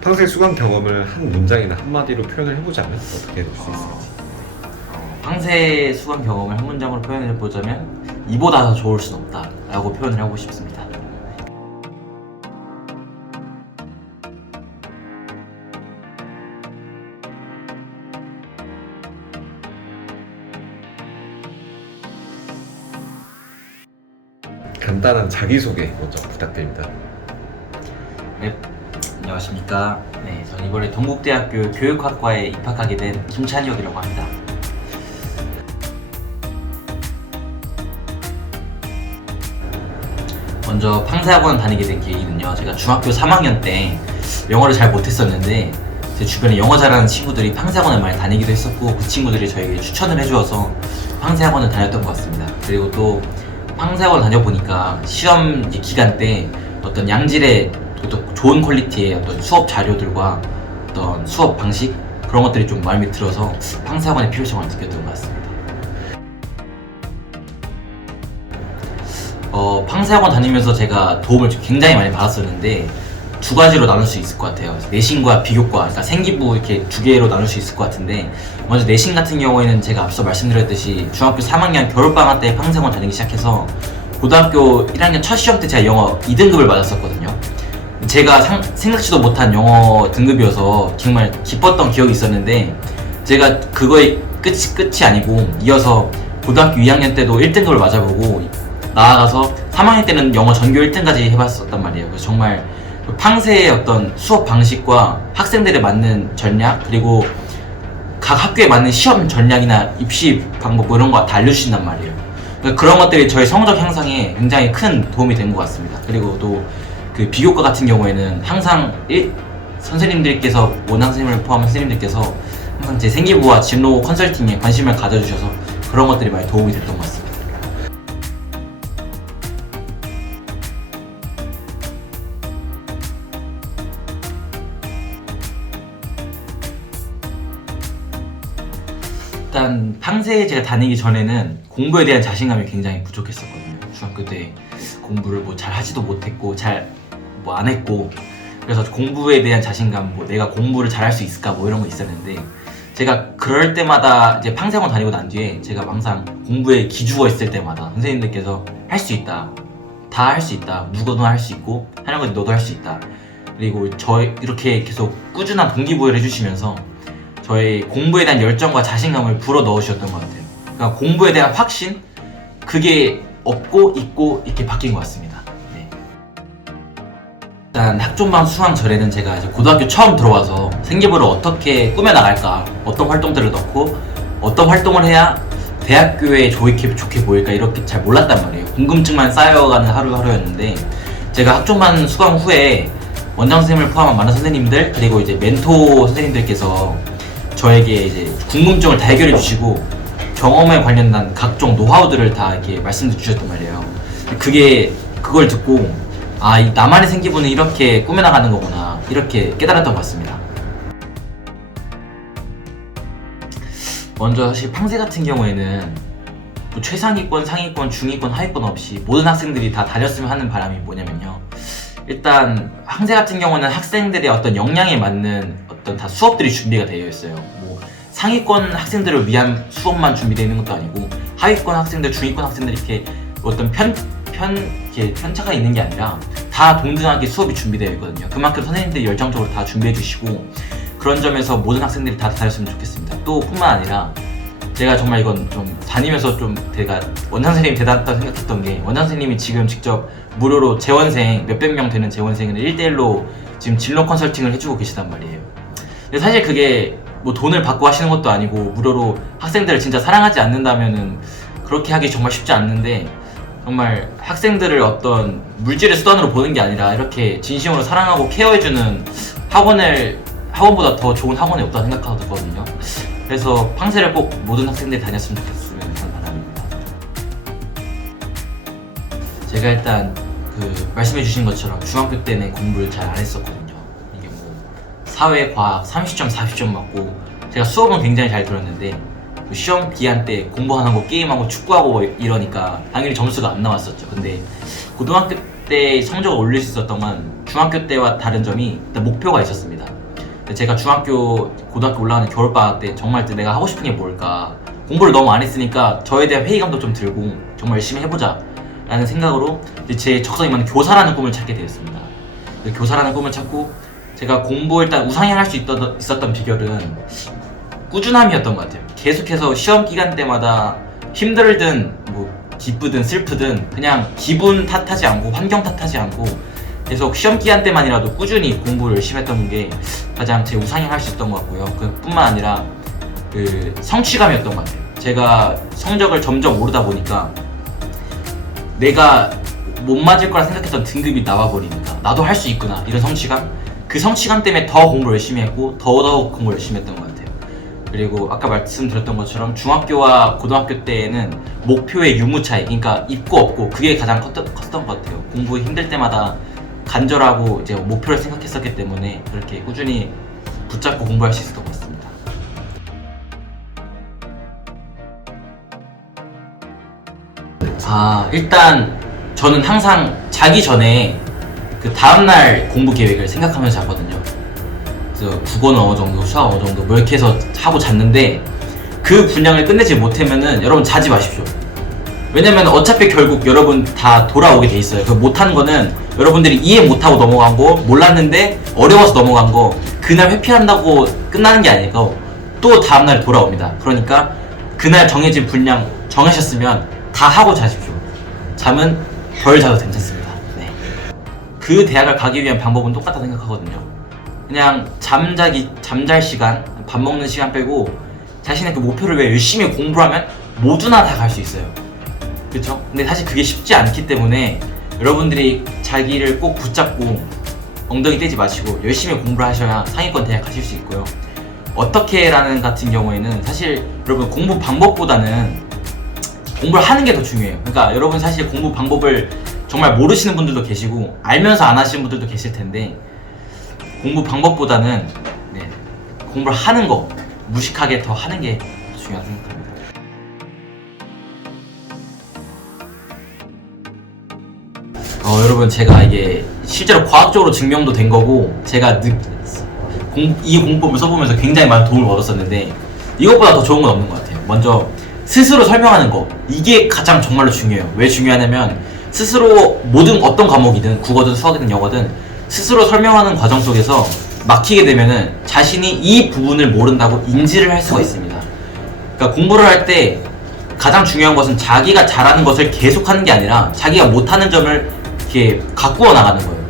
평생 수강 경험을 한 문장이나 한마디로 표현을 해보자면 어떻게 될 수 있을지. 황새 수강 경험을 한 문장으로 표현해 보자면 이보다 더 좋을 순 없다 라고 표현을 하고 싶습니다. 간단한 자기소개 먼저 부탁드립니다. 네, 안녕하십니까. 네, 저는 이번에 동국대학교 교육학과에 입학하게 된 김찬혁이라고 합니다. 먼저 팡세학원 다니게 된 계기는요, 제가 중학교 3학년 때 영어를 잘 못했었는데 제 주변에 영어 잘하는 친구들이 팡세학원을 많이 다니기도 했었고 그 친구들이 저에게 추천을 해주어서 팡세학원을 다녔던 것 같습니다. 그리고 또 팡세학원 다녀보니까 시험 기간 때 어떤 양질의 어떤 좋은 퀄리티의 어떤 수업 자료들과 어떤 수업 방식 그런 것들이 좀 마음에 들어서 팡세학원의 필요성을 느꼈던 것 같습니다. 팡세학원 다니면서 제가 도움을 굉장히 많이 받았었는데 두 가지로 나눌 수 있을 것 같아요. 내신과 비교과, 그러니까 생기부 이렇게 두 개로 나눌 수 있을 것 같은데, 먼저 내신 같은 경우에는 제가 앞서 말씀드렸듯이 중학교 3학년 겨울방학 때 팡세학원 다니기 시작해서 고등학교 1학년 첫 시험 때 제가 영어 2등급을 맞았었거든요. 제가 생각지도 못한 영어 등급이어서 정말 기뻤던 기억이 있었는데, 제가 그거에 끝이 아니고 이어서 고등학교 2학년 때도 1등급을 맞아보고 나아가서 3학년 때는 영어 전교 1등까지 해봤었단 말이에요. 그래서 정말 팡세의 어떤 수업 방식과 학생들에 맞는 전략, 그리고 각 학교에 맞는 시험 전략이나 입시 방법 뭐 이런 거 다 알려주신단 말이에요. 그러니까 그런 것들이 저희 성적 향상에 굉장히 큰 도움이 된 것 같습니다. 그리고 또 그 비교과 같은 경우에는 항상 선생님들께서, 원장 선생님을 포함한 선생님들께서 항상 제 생기부와 진로 컨설팅에 관심을 가져주셔서 그런 것들이 많이 도움이 됐던 것 같습니다. 일단 팡세에 제가 다니기 전에는 공부에 대한 자신감이 굉장히 부족했었거든요. 중학교 때 공부를 뭐 잘 하지도 못했고 잘 뭐 안 했고, 그래서 공부에 대한 자신감, 뭐 내가 공부를 잘 할 수 있을까 뭐 이런 거 있었는데, 제가 그럴 때마다 이제 팡세학원 다니고 난 뒤에 제가 항상 공부에 기죽어 있을 때마다 선생님들께서 할 수 있다, 다 할 수 있다, 누구도 할 수 있고 하는 거지 너도 할 수 있다, 그리고 이렇게 계속 꾸준한 동기부여를 해주시면서 저의 공부에 대한 열정과 자신감을 불어 넣으셨던 것 같아요. 그러니까 공부에 대한 확신, 그게 없고 있고 이렇게 바뀐 것 같습니다. 네. 일단 학종반 수강 전에는 제가 이제 고등학교 처음 들어와서 생기부를 어떻게 꾸며나갈까, 어떤 활동들을 넣고 어떤 활동을 해야 대학교에 좋게 보일까 이렇게 잘 몰랐단 말이에요. 궁금증만 쌓여가는 하루하루였는데, 제가 학종반 수강 후에 원장 선생님을 포함한 많은 선생님들, 그리고 이제 멘토 선생님들께서 저에게 이제 궁금증을 다 해결해 주시고 경험에 관련된 각종 노하우들을 다 이렇게 말씀해 주셨단 말이에요. 그걸 듣고 이 나만의 생기부는 이렇게 꾸며나가는 거구나, 이렇게 깨달았던 것 같습니다. 먼저 사실 팡세 같은 경우에는 뭐 최상위권, 상위권, 중위권, 하위권 없이 모든 학생들이 다 다녔으면 하는 바람이 뭐냐면요, 일단 팡세 같은 경우는 학생들의 어떤 역량에 맞는 어떤 다 수업들이 준비가 되어 있어요. 뭐 상위권 학생들을 위한 수업만 준비되어 있는 것도 아니고 하위권 학생들, 중위권 학생들 이렇게 어떤 이렇게 편차가 있는 게 아니라 다 동등하게 수업이 준비되어 있거든요. 그만큼 선생님들이 열정적으로 다 준비해 주시고, 그런 점에서 모든 학생들이 다 다녔으면 좋겠습니다. 또 뿐만 아니라 제가 정말 이건 좀 다니면서 좀 제가 원장 선생님이 대단하다고 생각했던 게, 원장 선생님이 지금 직접 무료로 재원생 몇백 명 되는 재원생을 1대1로 지금 진로 컨설팅을 해주고 계시단 말이에요. 근데 사실 그게 뭐 돈을 받고 하시는 것도 아니고 무료로 학생들을 진짜 사랑하지 않는다면은 그렇게 하기 정말 쉽지 않는데, 정말 학생들을 어떤 물질의 수단으로 보는 게 아니라 이렇게 진심으로 사랑하고 케어해주는 학원보다 더 좋은 학원이 없다고 생각하거든요. 그래서 팡세를 꼭 모든 학생들이 다녔으면 좋겠으면 하는 바람입니다. 제가 일단 말씀해 주신 것처럼 중학교 때는 공부를 잘 안 했었거든요. 이게 뭐 사회, 과학 30점, 40점 맞고, 제가 수업은 굉장히 잘 들었는데 시험 기한 때 공부하는 거, 게임하고 축구하고 이러니까 당연히 점수가 안 나왔었죠. 근데 고등학교 때 성적을 올릴 수 있었던 건 중학교 때와 다른 점이 일단 목표가 있었습니다. 제가 중학교, 고등학교 올라가는 겨울방학 때 정말 내가 하고 싶은 게 뭘까, 공부를 너무 안 했으니까 저에 대한 회의감도 좀 들고 정말 열심히 해보자 라는 생각으로 제 적성에 맞는 교사라는 꿈을 찾게 되었습니다. 교사라는 꿈을 찾고 제가 공부 일단 우상향할 수 있었던 비결은 꾸준함이었던 것 같아요. 계속해서 시험 기간 때마다 힘들든 뭐 기쁘든 슬프든 그냥 기분 탓하지 않고 환경 탓하지 않고 계속 시험 기간 때만이라도 꾸준히 공부를 열심히 했던 게 가장 제 우상향할 수 있었던 것 같고요. 그뿐만 아니라 그 성취감이었던 것 같아요. 제가 성적을 점점 오르다 보니까 내가 못 맞을 거라 생각했던 등급이 나와버리니까 나도 할 수 있구나, 이런 성취감. 그 성취감 때문에 더 공부를 열심히 했고 더더욱 공부를 열심히 했던 것 같아요. 그리고 아까 말씀드렸던 것처럼 중학교와 고등학교 때는 목표의 유무 차이, 그러니까 있고 없고, 그게 가장 컸던 것 같아요. 공부 힘들 때마다 간절하고 이제 목표를 생각했었기 때문에 그렇게 꾸준히 붙잡고 공부할 수 있었던 것 같습니다. 일단 저는 항상 자기 전에 그 다음날 공부 계획을 생각하면서 자거든요. 그래서 국어는 어느 정도, 수학 어느 정도 뭐 이렇게 해서 하고 잤는데 그 분량을 끝내지 못하면은 여러분 자지 마십시오. 왜냐면 어차피 결국 여러분 다 돌아오게 돼 있어요. 그 못한 거는 여러분들이 이해 못하고 넘어간 거, 몰랐는데 어려워서 넘어간 거, 그날 회피한다고 끝나는 게 아니고 또 다음날 돌아옵니다. 그러니까 그날 정해진 분량 정하셨으면 다 하고 자십시오. 잠은 덜 자도 괜찮습니다. 네. 그 대학을 가기 위한 방법은 똑같다 생각하거든요. 그냥 잠잘 시간, 밥 먹는 시간 빼고 자신의 그 목표를 위해 열심히 공부하면 모두나 다 갈 수 있어요. 그쵸? 근데 사실 그게 쉽지 않기 때문에 여러분들이 자기를 꼭 붙잡고 엉덩이 떼지 마시고 열심히 공부를 하셔야 상위권 대학 가실 수 있고요. 어떻게 라는 같은 경우에는 사실 여러분 공부 방법보다는 공부를 하는 게 더 중요해요. 그러니까 여러분 사실 공부 방법을 정말 모르시는 분들도 계시고 알면서 안 하시는 분들도 계실 텐데, 공부 방법보다는 공부를 하는 거, 무식하게 더 하는 게 중요하다고 생각합니다. 여러분 제가 이게 실제로 과학적으로 증명도 된 거고 제가 이 공법을 써보면서 굉장히 많은 도움을 얻었었는데 이것보다 더 좋은 건 없는 것 같아요. 먼저 스스로 설명하는 거, 이게 가장 정말로 중요해요. 왜 중요하냐면 스스로 어떤 과목이든 국어든 수학이든 영어든 스스로 설명하는 과정 속에서 막히게 되면은 자신이 이 부분을 모른다고 인지를 할 수가 있습니다. 그러니까 공부를 할 때 가장 중요한 것은 자기가 잘하는 것을 계속하는 게 아니라 자기가 못하는 점을 이렇게 가꾸어 나가는 거예요.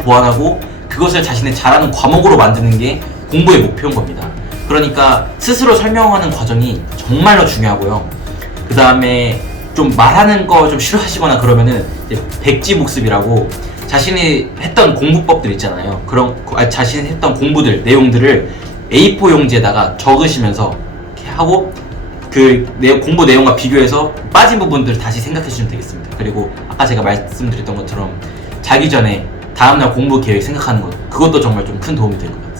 보완하고 그것을 자신의 잘하는 과목으로 만드는 게 공부의 목표인 겁니다. 그러니까 스스로 설명하는 과정이 정말로 중요하고요. 그 다음에 좀 말하는 거 좀 싫어하시거나 그러면은 백지복습이라고 자신이 했던 공부법들 있잖아요. 자신이 했던 공부들, 내용들을 A4 용지에다가 적으시면서 이렇게 하고 공부 내용과 비교해서 빠진 부분들을 다시 생각해 주시면 되겠습니다. 그리고 아까 제가 말씀드렸던 것처럼 자기 전에 다음날 공부 계획 생각하는 것, 그것도 정말 좀 큰 도움이 될 것 같습니다.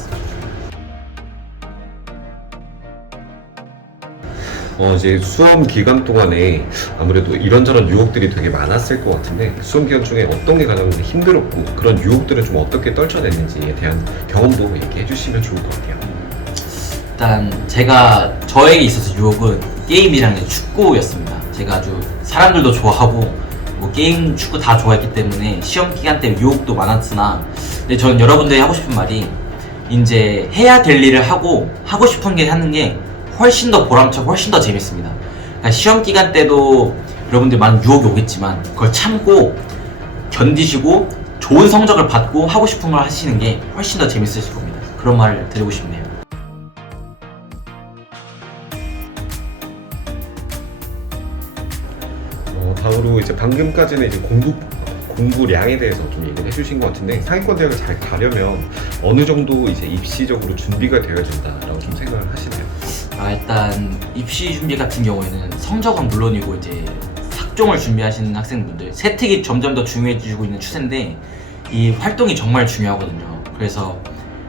이제 수험 기간 동안에 아무래도 이런저런 유혹들이 되게 많았을 것 같은데 수험 기간 중에 어떤 게 가장 힘들었고 그런 유혹들을 좀 어떻게 떨쳐냈는지에 대한 경험도 얘기해 주시면 좋을 것 같아요. 일단 저에게 있어서 유혹은 게임이랑 축구였습니다. 제가 아주 사람들도 좋아하고 게임, 축구 다 좋아했기 때문에 시험 기간 때 유혹도 많았으나, 근데 저는 여러분들이 하고 싶은 말이 이제 해야 될 일을 하고 싶은 게 하는 게 훨씬 더 보람차고 훨씬 더 재밌습니다. 그러니까 시험 기간 때도 여러분들 많은 유혹이 오겠지만 그걸 참고 견디시고 좋은 성적을 받고 하고 싶은 걸 하시는 게 훨씬 더 재밌으실 겁니다. 그런 말을 드리고 싶네요. 다음으로 이제 방금까지는 이제 공부량에 대해서 좀 얘기를 해주신 것 같은데 상위권 대학을 잘 가려면 어느 정도 이제 입시적으로 준비가 되어야 된다라고 좀 생각을 하시나요? 일단 입시 준비 같은 경우에는 성적은 물론이고 이제 학종을 준비하시는 학생분들, 세특이 점점 더 중요해지고 있는 추세인데 이 활동이 정말 중요하거든요. 그래서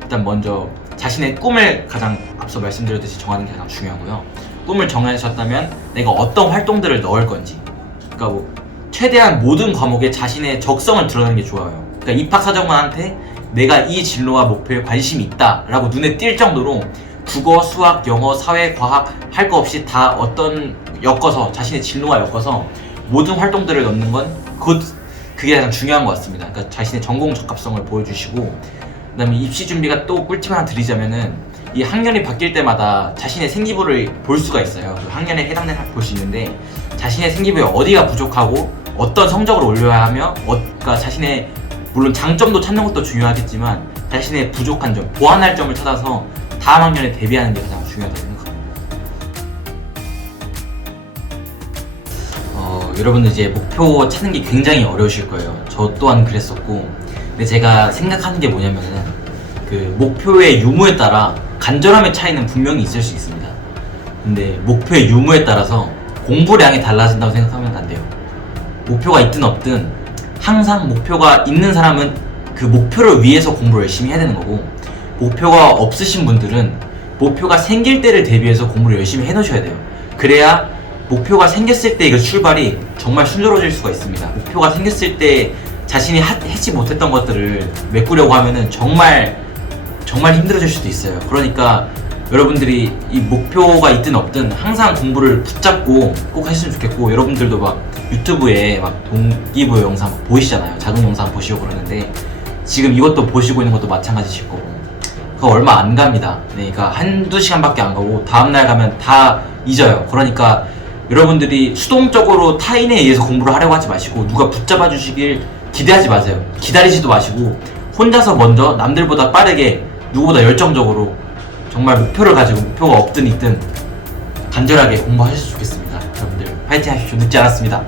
일단 먼저 자신의 꿈을 가장 앞서 말씀드렸듯이 정하는 게 가장 중요하고요. 꿈을 정하셨다면 내가 어떤 활동들을 넣을 건지, 그러니까 최대한 모든 과목에 자신의 적성을 드러내는 게 좋아요. 그러니까 입학사정관한테 내가 이 진로와 목표에 관심이 있다 라고 눈에 띌 정도로 국어, 수학, 영어, 사회, 과학 할 거 없이 다 어떤 엮어서 자신의 진로와 엮어서 모든 활동들을 넣는 건 그게 가장 중요한 것 같습니다. 그러니까 자신의 전공 적합성을 보여주시고, 그 다음에 입시 준비가 또 꿀팁 하나 드리자면은 이 학년이 바뀔 때마다 자신의 생기부를 볼 수가 있어요. 그 학년에 해당되는 볼 수 있는데 자신의 생기부에 어디가 부족하고 어떤 성적을 올려야 하며 그러니까 자신의 물론 장점도 찾는 것도 중요하겠지만 자신의 부족한 점, 보완할 점을 찾아서 다음 학년에 대비하는 게 가장 중요하다고 생각합니다. 여러분들 이제 목표 찾는 게 굉장히 어려우실 거예요. 저 또한 그랬었고, 근데 제가 생각하는 게 뭐냐면은 그 목표의 유무에 따라 간절함의 차이는 분명히 있을 수 있습니다. 근데 목표의 유무에 따라서 공부량이 달라진다고 생각하면 안 돼요. 목표가 있든 없든 항상 목표가 있는 사람은 그 목표를 위해서 공부를 열심히 해야 되는 거고, 목표가 없으신 분들은 목표가 생길 때를 대비해서 공부를 열심히 해놓으셔야 돼요. 그래야 목표가 생겼을 때 이거 출발이 정말 순조로워질 수가 있습니다. 목표가 생겼을 때 자신이 하지 못했던 것들을 메꾸려고 하면은 정말 힘들어질 수도 있어요. 그러니까 여러분들이 이 목표가 있든 없든 항상 공부를 붙잡고 꼭 하셨으면 좋겠고, 여러분들도 막 유튜브에 막 동기부여 영상 막 보이시잖아요. 작은 영상 보시고 그러는데 지금 이것도 보시고 있는 것도 마찬가지실 거고, 그거 얼마 안 갑니다. 네, 그러니까 한두 시간밖에 안 가고 다음날 가면 다 잊어요. 그러니까 여러분들이 수동적으로 타인에 의해서 공부를 하려고 하지 마시고 누가 붙잡아 주시길 기대하지 마세요. 기다리지도 마시고 혼자서 먼저 남들보다 빠르게 누구보다 열정적으로 정말 목표를 가지고 목표가 없든 있든 간절하게 공부하셨으면 좋겠습니다. 여러분들 파이팅 하십시오. 늦지 않았습니다.